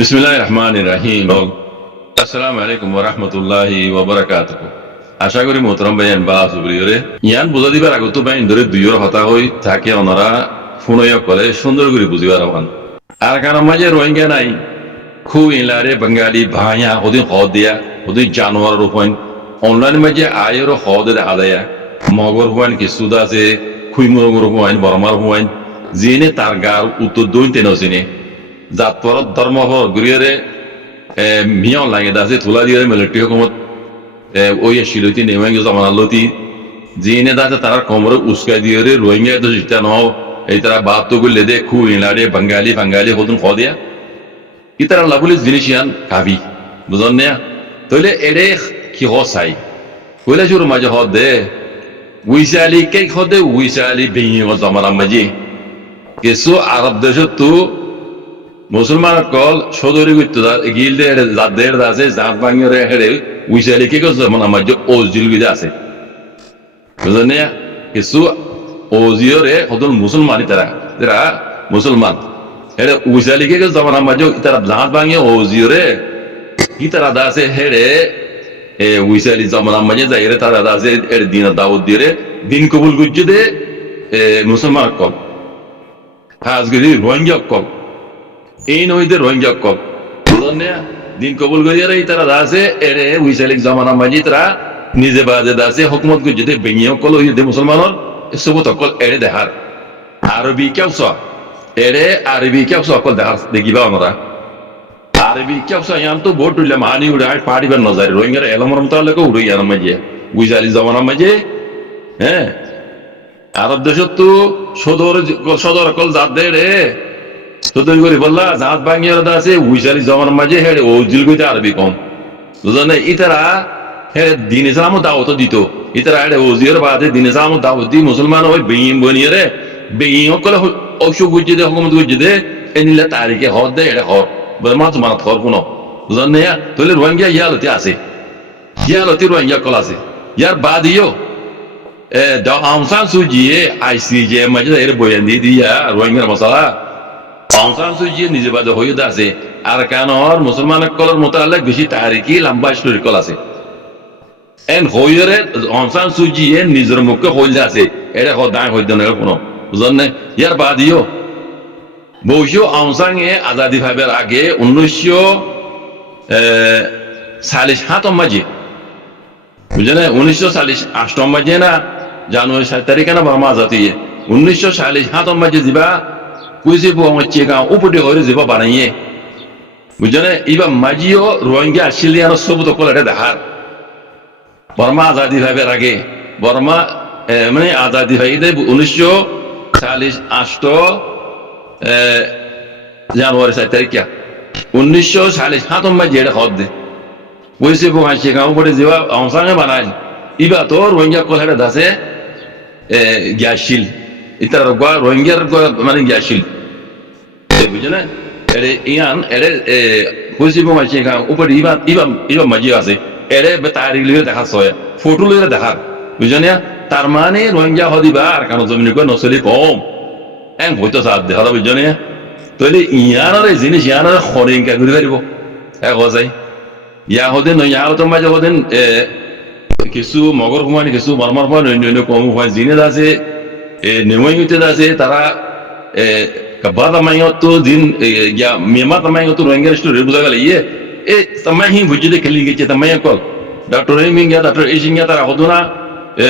বিসমিল্লাহির রহমানির রহিম। আসসালামু আলাইকুম ওয়া রাহমাতুল্লাহি ওয়া বারাকাতুহু। আশা করি মোহতরম ভাইয়ান বা সুপ্রিয়রে ইয়ান বুঝা দিবার আগত বাইন ধরে দুইয়ের হতা হই থাকে ওনারা ফুনয় করে সুন্দর করে বুঝিবার হন। আর কারণ মাঝে রোহিঙ্গা নাই খুব ইলারে বাঙালি ভাইয়া ওদিন হদ দিয়া ওদিন জানোয়ার রূপায়ণ অনলাইন মাঝে আয়ের হদ দেখা দেয়া মগর হুয়াইন কিছুদা আছে খুইমুরঙ্গর হুয়াইন বর্মার হুয়াইন যিনি তার গার উত্তর দৈন তেন চিনে জাতপর ধর্ম ঘুরিয়ে মিয়াও লাগে দাসে তুলা দিয়ে মিলিটারি হুকুমত ওই শিলতি নেওয়াঙ্গি জমানালতি যিনি দাসে তার কোমরে উস্কা দিয়ে রোহিঙ্গা তো যেটা ন এই তারা বাপ তো গুলে দে খু ইলারে বাঙালি বাঙালি হতুন খদিয়া কি তারা লাভুলি জিনিস ইয়ান কাবি বুঝন না তাহলে এরে কি হসাই কইলা শুরু মাঝে হদ দে উইসালি কে হদে উইসালি বেই জমানা মাঝে কিছু আরব দেশ তো মুসলমান কল সদরি করতে গিলদে জাদের আছে জাত ভাঙিয়ে হেরে উইসালি কে যেমন আমার যে ওজিল বিদে আছে বুঝলেন না কিছু ওজিওরে হদল মুসলমানই তারা যারা মুসলমান হেরে উইসালি কে যেমন আমার যে তারা জাত ভাঙিয়ে ওজিওরে কি তারা আছে হেরে উইসালি যেমন আমার যে যাই তারা আছে এর দিন দাওয়াত দিয়ে দিন কবুল করছে দে মুসলমান কল খাস করে রোহিঙ্গা কল এই নইতে রোহিঙ্গা কল বুঝলেন না দিন কবুল করিয়া এই তারা আছে এরে উইসালিক জামানা মাঝি তারা নিজে বাজে দাসে হুকুমত করে যদি বেঙিয়ে কল ওই মুসলমানের সবত কল এরে দেখার আরবি কেউ এরে আরবি কেউ অকল দেখার দেখিবা আমরা আরবি কেউ ইয়ান তো ভোট উঠলে মানি উড়ে আর পাড়িবার নজারে রোহিঙ্গার এলমর মতালেকে উড়ে ইয়ার মাঝে উইসালি জামানা মাঝে হ্যাঁ আরব দেশত তো সদর কল জাত দে রে সদর করে বললা জাত ভাঙিয়ে আছে উইসালি জমার মাঝে হেড়ে ও জিল গইতে আরবি কম বুঝলেন ইতারা হেড়ে দিন ইসলাম দাওয়াত দিত ইতারা হেড়ে ওজিয়ার বাদে দিন ইসলাম দাওয়াত দি মুসলমান ওই বেইম বনিয়ে রে বেইম কলে অসুখ গুজে দে হুকুমত গুজে দে এনিলে তারিখে হদ দে হেড়ে হর বলে মাছ মানত হর কোনো বুঝলেন না তাহলে রোহিঙ্গা ইয়ালতি আছে ইয়ালতি রোহিঙ্গা কল আছে ইয়ার বাদিও আউং সান সুজিয়ে আইসিজে মাঝে এর বয়ান দিয়ে দিয়া রোহিঙ্গার মশলা আউং সান সুজিয়ে নিজে বাদে হয়ে আছে আর কানর মুসলমান কলর মোতালেক বেশি তারিখি লম্বা স্টোরি কল আছে এন হইরে আউং সান সুজিয়ে নিজের মুখে হইলে আছে এটা দায় হইতে না কোনো বুঝলেন না ইয়ার বাদিও বৈশ্য আউং সাং এ আজাদি ভাবের আগে 1947 মাঝে বুঝলেন 1948 মাঝে না জানুয়ারি 7 তারিখে না বামা আজাদি 1947 মাঝে দিবা কুইসি আমার চেকা উপরে হয়ে যাবা বানাইয়ে বুঝলেন এবার মাঝিও রোহিঙ্গা আসিলিয়ান সব তো কল এটা দেখার বর্মা আজাদি ভাবের আগে বর্মা মানে আজাদি ভাই 1948 জানুয়ারি 7 তারিখে 1947 মাঝে এটা হদ দে বইসে বহাইছে গাঁও পড়ে যাওয়া অংশাঙ্গে বানাই ইবা তো রোহিঙ্গা কলহারে দাসে গ্যাসিল ইতার রোহিঙ্গার মানে গ্যাসিল বুঝে না এরে ইয়ান এরে বইসে বহাইছে গাঁও উপরে ইবা ইবা ইবা মাঝি আছে এরে তারিখ লিয়ে দেখা সয় ফটো লিয়ে দেখা বুঝে না তার মানে রোহিঙ্গা হদিবা আর কারণ জমিনে কয় নসলি কম এং হইতো সাথ দেখা বুঝে না তাহলে ইয়ানোর এই জিনিস ইয়ানোর হরিঙ্গা ঘুরে পারিব এক হজাই ইয়া হতেন নয় ইয়া হতো মাঝে হতেন কিছু মগর হুমায়নি কিছু বর্মার হুমায়ন অন্য কম হুমায়ন জিনে আছে নেমইতে আছে তারা কাবা তামাইও তো দিন ইয়া মেমা তামাইও তো রোহিঙ্গা স্টোরি বুঝা গেল ইয়ে এ তামাই হি বুঝতে খেলি গেছে তামাই কল ডক্টর এমিঙ্গা ডক্টর এজিঙ্গা তারা হতো না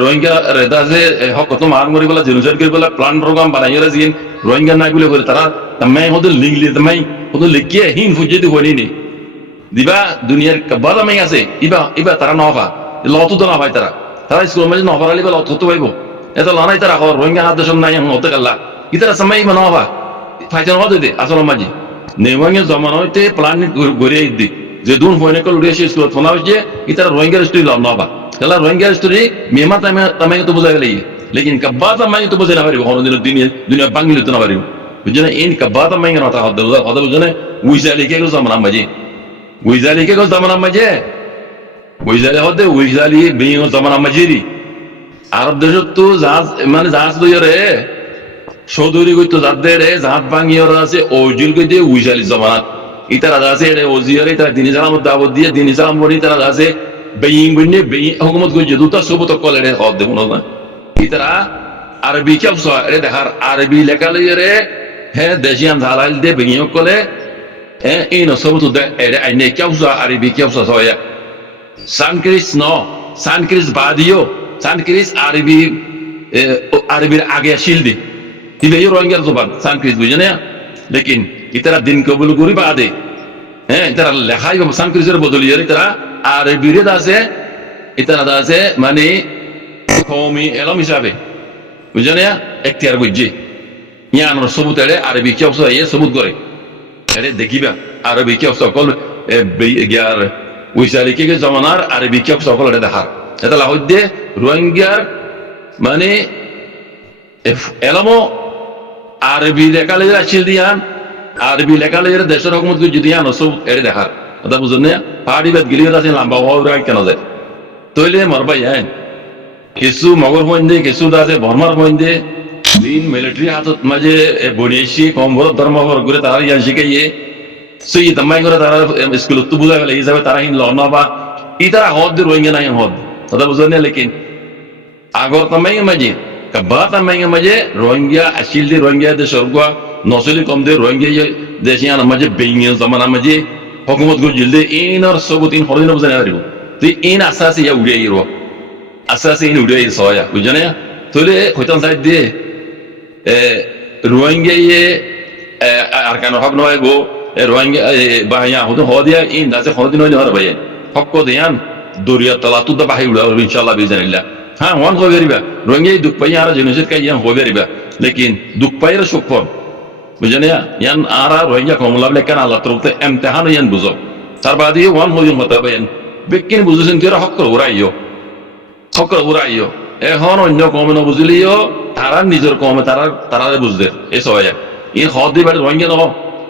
রোহিঙ্গা রেদাসে হক কত মার মরি বলা জেনোসাইড করে বলা প্ল্যান প্রোগ্রাম বানাইরা জিন রোহিঙ্গা না গুলো করে তারা তামাই হতো লিংলি তামাই হতো লিখিয়ে হিন বুঝতে হয়নি দিবা দুনিয়ার কাবাদা মাই আছে ইবা ইবা তারা নফা লতো তো না ভাই তারা স্কুল মাঝে নফার আলি বা লত হতে পাইব এত লানাই তারা খবর রোহিঙ্গা হাত দেশ নাই হতে গেলা ইতারা সামাই ইবা নফা ফাইতে নফা দে আসল মাঝে নেওয়াঙ্গে জমান হইতে প্ল্যান গড়িয়ে দি যে দুন ফোনে কল উড়িয়ে স্কুল ফোনা হচ্ছে ইতারা রোহিঙ্গার স্টোরি লম নফা তাহলে রোহিঙ্গার স্টোরি মেমা তামাই তো বোঝা গেলে লেকিন কাবাদা মাই তো বোঝা না পারিব কোনদিন দুনিয়া বাংলি তো না পারিব বুঝলে এই কাবাদা মাই না তা হদ হদ বুঝলে উইসালি কে জমান মাঝে উইজালি কে জামানা মাঝে উইজালি হতে উইজালি বেইং জামানা মাঝেরি আরব দেশত তো জাহাজ মানে জাহাজ লইয়া রে সৌদুরি কইতো জাত দে রে জাহাজ ভাঙিয়ে আছে ওজিল কইতে উইজালি জামানাত ইতারা আছে এটা ওজিয়ারে তারা দিন ইসলাম দাওয়াত দিয়ে দিন ইসলাম বলি তারা আছে বেইং বন্যে বেইং হুকুমত গজে দুটা সবত কলে রে হদ দেবো না ইতারা আরবি কেবসা এরে দেখার আরবি লেখা লইরে হ্যাঁ দেশিয়ান ধালাইল দে বেইং কলে হ্যাঁ এই ন সবত দে এরে আইনে কেবসা আরবি কেবসা সয়া সানক্রিস ন সানক্রিস বাদিও সানক্রিস আরবি আরবির আগে শিলদি ইবে রোহিঙ্গার জবান সানক্রিস বুঝে না লেকিন ইতারা দিন কবুল করি বাদে হ্যাঁ ইতারা লেখাই সানক্রিসের বদলিয়ে ইতারা আরবির আছে ইতারা আছে মানে কওমি এলম হিসাবে বুঝে না এখতিয়ার বুঝছি ইয়ান সবুত এড়ে আরবি কেবসা এ সবুত করে এরে দেখিবা আরবি কেবসা কল গিয়ার উইসালিকে জমানার আরবি কেবসা কল এড়ে দেখার এটা লাহদ্দে রোহিঙ্গার মানে এলমো আরবি লেখালের আছিল দিয়ান আরবি লেখালের দেশের হকুমত যদি দিয়ান সব এড়ে দেখার কথা বুঝুন না পাহাড়ি বাদ গিলিয়ে আছে লম্বা হওয়া কেন যায় তৈলে মরবাই হ্যাঁ কিছু মগর পয়েন্টে কিছু আছে বর্মার পয়েন্টে দিন মিলিটারি হাতত মাঝে বনিয়েছি কম বড় ধর্ম করে তারা ইয়ান শিখাইয়ে সেই তামাই করে তারা স্কুলত তো বুঝা গেলে হিসাবে তারা হিন লড়না বা ই তারা হদ দিয়ে রোহিঙ্গা নাই হদ কথা বুঝুন না লেকিন আগর তামাই মাঝে কাবা তামাই মাঝে রোহিঙ্গা আসিল দিয়ে রোহিঙ্গা দে স্বর্গ নসলি কম দে রোহিঙ্গা দেশিয়ান মাঝে বেইনিয়ন জামানা মাঝে হকুমত গো জিলদে ইনর সবুতিন হরিন বুঝানে পারিব তুই ইন আস্তে আস্তে ইয়া উড়ে আইরো আস্তে আস্তে ইন উড়ে আইর সয়া বুঝনে তোলে হইতান সাইড দিয়ে রোহিঙ্গা আর কেন হক নয় গো রোহিঙ্গা বাহিয়া হতো হদিয়া ইন দাসে হদিন হইনি হর ভাই হক দিয়ান দরিয়া তলা তুদা বাহি উড়া ইনশাআল্লাহ বিজানিল্লাহ হ্যাঁ ওয়ান হয়ে বেরিবা রোহিঙ্গা দুঃখ পাই আর জিনিসের কাই ইয়ান হয়ে বেরিবা লেকিন দুঃখ পাইরা সুখ পাব বুঝনে ইয়ান আরা রোহিঙ্গা কমলা বলে কেন আল্লাহ তরফতে ইমতিহান ইয়ান বুঝো তার বাদে ওয়ান হইম হতা বাইন বেকিন বুঝছেন তোরা হক করে উড়াইও এখন অন্য কমে ন বুঝলিও তারা নিজের কমে তারা বুঝতে এই সবাই ইন হদ দিবার রোহিঙ্গা ন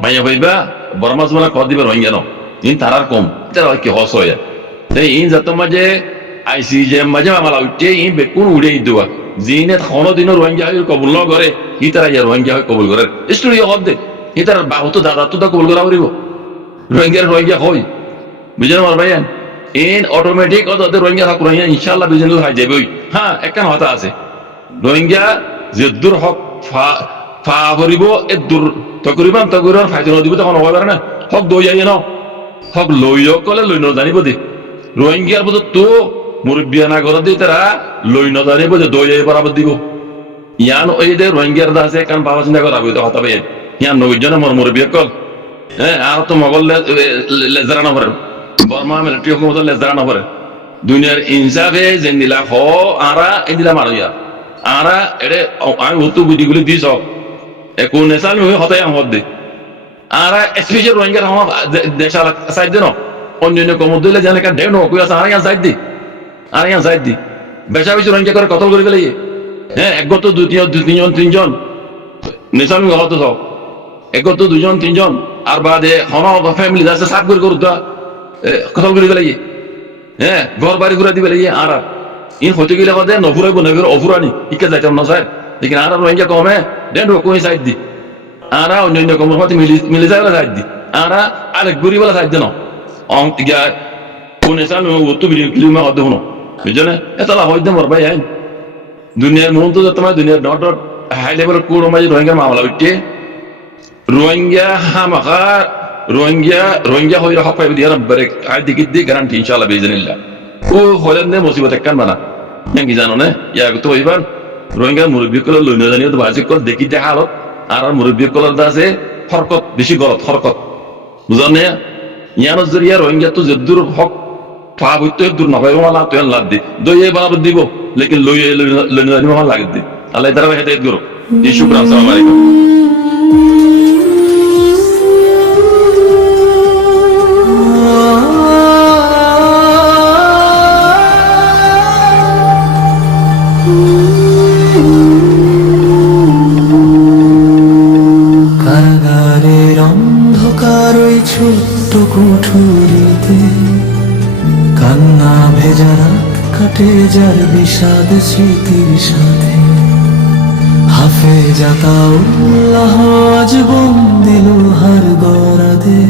ভাইয়া ভাইবা বরমাস মানে হদ দিবার রোহিঙ্গা ন ইন তারার কম তারা কি হস হয় ইন যত মাঝে আইসি যে মাঝে মামলা উঠে ইন বেকুন উড়ে দেওয়া জিনে কোনো দিনও রোহিঙ্গা হয়ে কবুল ন করে ই তারা ইয়া রোহিঙ্গা হয়ে কবুল করে স্টোরি হদ দে ই তার বাহু তো দাদা তো কবুল করা করিব রোহিঙ্গা হয় বুঝলেন আমার ভাইয়া ইন অটোমেটিক ওদের রোহিঙ্গা হক রোহিঙ্গা ইনশাআল্লাহ বিজনেস হয়ে যাবে হ্যাঁ একটা কথা আছে রোহিঙ্গা যে দূর হক ফা করিব এ দূর তকরিবান তকরিবান ফাইতে দিব তখন হওয়া পারে না হক দই যাই ন হক লইও কলে লই ন জানিব দে রোহিঙ্গার বলতে তো মুরব্বিয়া না করে দিয়ে তারা লই ন জানিব যে দই যাই বরাবর দিব ইয়ান ওই যে রোহিঙ্গার আছে কারণ বাবা চিন্তা করা তো কথা পাই ইয়ান নবীজনে মোর মুরব্বিয়া কল হ্যাঁ আর তো মগল লেজারা না পারে বর্মা মিলিটারি হুকুমত লেজারা না পারে দুনিয়ার ইনসাফে যে নিলা হ আরা এই দিলা মারিয়া আরা এরে আমি হতু বুদ্ধিগুলি দিস কোন নেশাল হতাই আমার দে আরা স্পেশাল রোহিঙ্গা আমার দেশা সাইড দে ন অন্য কমত দিলে জানে কার ঢেউ নকুই আছে আর ইয়ান সাইড দি বেশা বেশি রোহিঙ্গা করে কতল করে গেলে হ্যাঁ একগত তিনজন নেশাল হতো সব একগত দুজন তিনজন আর বাদে হন ফ্যামিলি আছে সাফ করে করুতা কতল করে গেলে হ্যাঁ ঘর বাড়ি ঘুরা দিবে আর ইন হতে গেলে আমাদের নফুরাইব নফের অফুরানি ইকে যাইতাম না স্যার লেকিন আর রোহিঙ্গা কমে দেন রকমই সাইড দি আর অন্য কমের মধ্যে মিলে যায় সাইড দি আর আরেক গরিবেলা সাইড দেন ইয়া কোন এসান ওতো কিলোমিটার হতে হনো বুঝলে এতলা হইতে মর ভাই আইন দুনিয়ার মন তো তোমার দুনিয়ার ডট হাই লেভেল কোন মাঝে রোহিঙ্গার মামলা উঠে রোহিঙ্গা হামাখা রোহিঙ্গা হয়ে হক পাইবে দিয়া রব্বারে আই দিকে দি গ্যারান্টি ইনশাআল্লাহ বিইজনিল্লাহ ও হলেন নে মুসিবত একখান বানা কি জানো না ইয়া তো হইবার রোহিঙ্গা মুরব্বী কল লইন জানিও তো বাজি কল দেখি দেখা হালত আর মুরব্বী কলর দাসে হরকত বেশি গলত হরকত বুঝানে ইয়ানো জরিয়া রোহিঙ্গা তো যদুর হক পাব হইতো দূর না পাইবো মালা তো লাদ দি দইয়ে বরাবর দিব লেকিন লইন জানিও মালা লাগে দি আল্লাহ তাআলা হেদায়েত করো জি শুকরান আসসালামু আলাইকুম ছোট্ট কুঠুরিতে কান্না ভেজা রাত কাটে যার বিষাদ স্মৃতির সাথে হাফেজ আতাউল্লাহ আজ বন্দি লোহার গরাদে